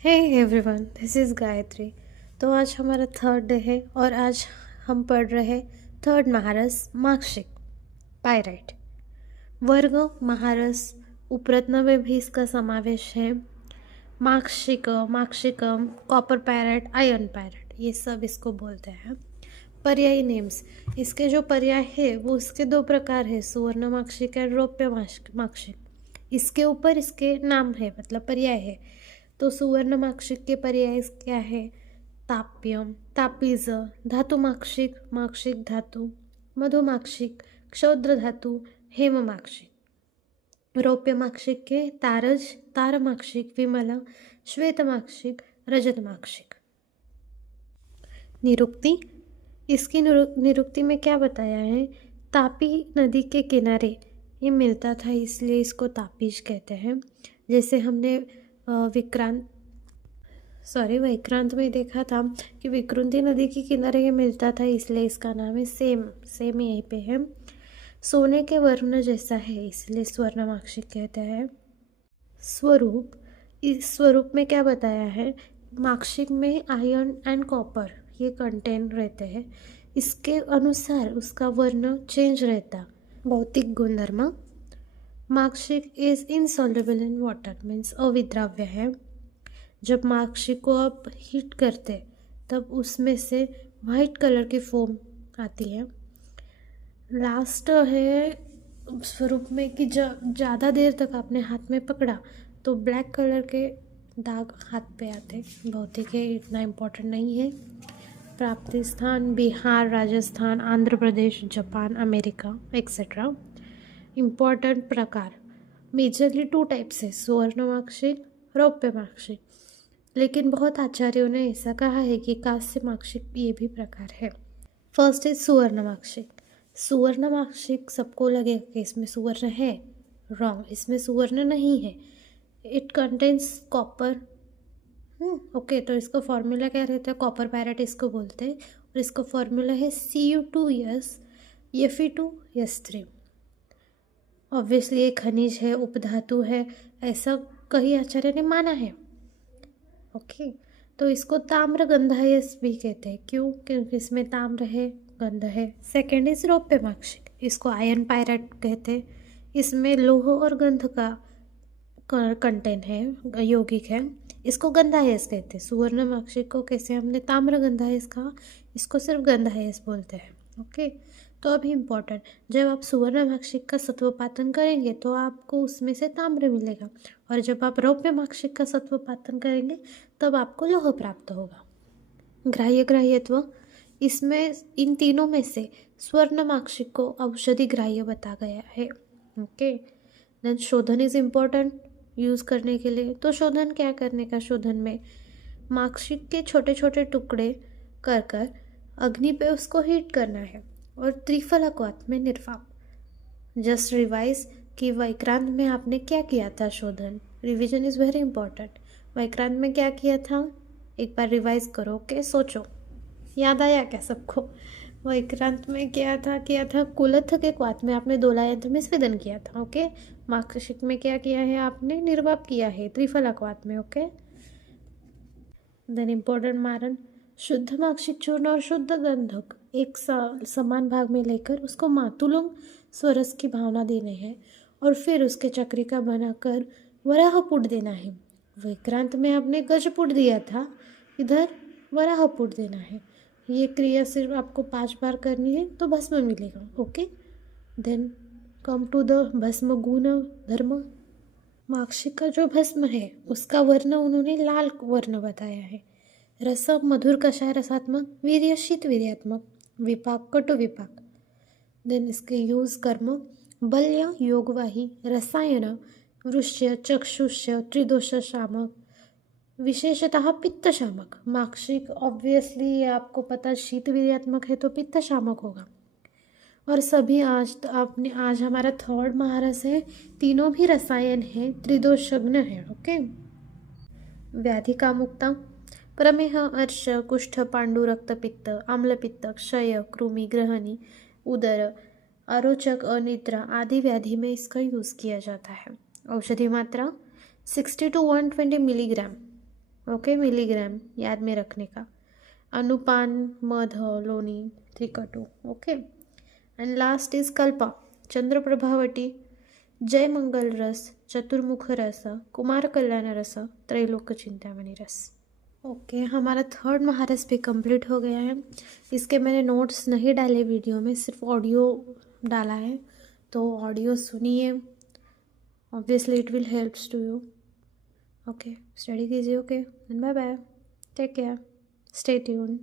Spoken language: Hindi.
Hey everyone, this is Gayatri. तो आज हमारा थर्ड डे है और आज हम पढ़ रहे हैं थर्ड महारस माक्षिक पायराइट। वर्ग महारस उपरत्न में भी इसका समावेश है। माक्षिक, माक्षिकम, कॉपर पायराइट, आयरन पायराइट, ये सब इसको बोलते हैं। पर्यायी नेम्स, इसके जो पर्याय है वो इसके दो प्रकार है, सुवर्ण माक्षिक और रौप्य माक्षिक। इसके ऊपर इसके नाम है, मतलब पर्याय है। तो सुवर्ण माक्षिक के पर्याय क्या है? ताप्यम, तापीज, धातु माक्षिक, माक्षिक धातु, मधुमाक्षिक, क्षौद्र धातु, हेम माक्षिक। रौप्य माक्षिक के तारज, तार माक्षिक, विमला, श्वेत माक्षिक, रजत माक्षिक। निरुक्ति, इसकी निरुक्ति में क्या बताया है? तापी नदी के किनारे ये मिलता था, इसलिए इसको तापीज कहते हैं। जैसे हमने विक्रांत में देखा था कि विकृंती नदी के किनारे ये मिलता था, इसलिए इसका नाम है। सेम यहीं पे है। सोने के वर्ण जैसा है, इसलिए स्वर्णमाक्षिक कहते हैं। स्वरूप, इस स्वरूप में क्या बताया है? माक्षिक में आयरन एंड कॉपर ये कंटेंट रहते हैं, इसके अनुसार उसका वर्ण चेंज रहता। भौतिक गुणधर्म, माक्षिक is insoluble in water, means अविद्राव्य है। जब माक्षिक को आप हीट करते तब उसमें से वाइट कलर की फोम आती है। लास्ट है स्वरूप में कि जब ज़्यादा देर तक आपने हाथ में पकड़ा तो ब्लैक कलर के दाग हाथ पे आते। भौतिक है, इतना इम्पोर्टेंट नहीं है। प्राप्ति स्थान Bihar, Rajasthan, Andhra Pradesh, Japan, America etcetera. Important प्रकार मेजरली 2 टाइप्स है, सुवर्ण माक्षिक, रौप्य माक्षिक। लेकिन बहुत आचार्यों ने ऐसा कहा है कि कांस्य माक्षिक ये भी प्रकार है। फर्स्ट इज सुवर्ण माक्षिक। सुवर्ण माक्षिक सबको लगेगा कि इसमें सुवर्ण है, रॉन्ग, इसमें सुवर्ण नहीं है। It contains copper. ओके, तो इसको फॉर्मूला क्या रहता है? कॉपर पायराइट इसको बोलते हैं, और इसको फॉर्मूला है Cu2S Fe2S3। ऑब्वियसली ये खनिज है, उपधातु है, ऐसा कई आचार्य ने माना है। ओके, तो इसको ताम्र गंधायस भी कहते हैं। क्यों? क्योंकि इसमें ताम्र है, गंध है। सेकेंड इज रौप्य माक्षिक, इसको आयरन पायराइट कहते हैं। इसमें लोह और गंध का कंटेंट है, यौगिक है, इसको गंधायस कहते हैं। सुवर्ण माक्षिक को कैसे हमने ताम्र गंधायस कहा, इसको सिर्फ गंधायस बोलते हैं। ओके, तो अभी इम्पोर्टेंट, जब आप सुवर्ण माक्षिक का सत्वपातन करेंगे तो आपको उसमें से ताम्र मिलेगा, और जब आप रौप्य माक्षिक का सत्वपातन करेंगे तब आपको लोह प्राप्त होगा। ग्राह्यत्व, इसमें इन तीनों में से स्वर्ण माक्षिक को औषधि ग्राह्य बता गया है। ओके, देन शोधन इज इम्पोर्टेंट यूज़ करने के लिए। तो शोधन क्या करने का? शोधन में माक्षिक के छोटे छोटे टुकड़े कर कर अग्नि पे उसको हीट करना है, और त्रिफलकवात में निर्वाप। जस्ट रिवाइज कि वैक्रांत में आपने क्या किया था शोधन। Revision is very important. वैक्रांत में क्या किया था, एक बार रिवाइज करो। ओके, सोचो, याद आया क्या सबको? वैक्रांत में किया था कुलथ के क्वात में आपने दोलायंत्र में स्वेदन किया था। ओके, माक्षिक में क्या किया है आपने? निर्वाप किया है त्रिफलकवात में। ओके, देन इम्पोर्टेंट मारन, शुद्ध माक्षिक चूर्ण और शुद्ध गंधक एक समान भाग में लेकर उसको मातुलंग स्वरस की भावना देने हैं, और फिर उसके चक्रिका बनाकर वराहपुट देना है। विक्रांत में आपने गजपुट दिया था, इधर वराहपुट देना है। ये क्रिया सिर्फ आपको 5 बार करनी है तो भस्म मिलेगा। Okay, then come to the भस्म गुण धर्म। माक्षिक का जो भस्म है उसका वर्ण उन्होंने लाल वर्ण बताया है। रसम मधुर कषाय रसात्मक, वीर्य शीत वीर्यात्मक, विपाक कटु विपाक। देन इसके यूज कर्म बल्य योगवाही, रसायन वृश्य चक्षुष्य त्रिदोष शामक, विशेषतः पित्त शामक। माक्षिक ऑब्वियसली आपको पता शीत वीर्यात्मक है तो पित्त शामक होगा। और सभी आज हमारा थर्ड महारस है, तीनों भी रसायन है, त्रिदोषज्ञ है। ओके, व्याधि कामुकता प्रमेह, अर्श, कुष्ठ, पांडु, रक्तपित्त, आम्लपित्त, क्षय, कृमि, ग्रहणी, उदर, अरोचक, अनिद्रा आदि व्याधि में इसका यूज़ किया जाता है। औषधि मात्रा 60 to 120 मिलीग्राम। ओके, मिलीग्राम याद में रखने का। अनुपान मध लोनी 3 ओके। एंड लास्ट इज कल्पा, चंद्रप्रभावटी, जय मंगल रस, चतुर्मुख रस, कुमार कल्याण रस, त्रैलोक्य चिंतामणि रस। ओके, हमारा 3rd महारस भी कंप्लीट हो गया है। इसके मैंने नोट्स नहीं डाले वीडियो में, सिर्फ ऑडियो डाला है, तो ऑडियो सुनिए, obviously it will helps to you. Okay, study कीजिए। Okay, bye bye, take care, stay tune.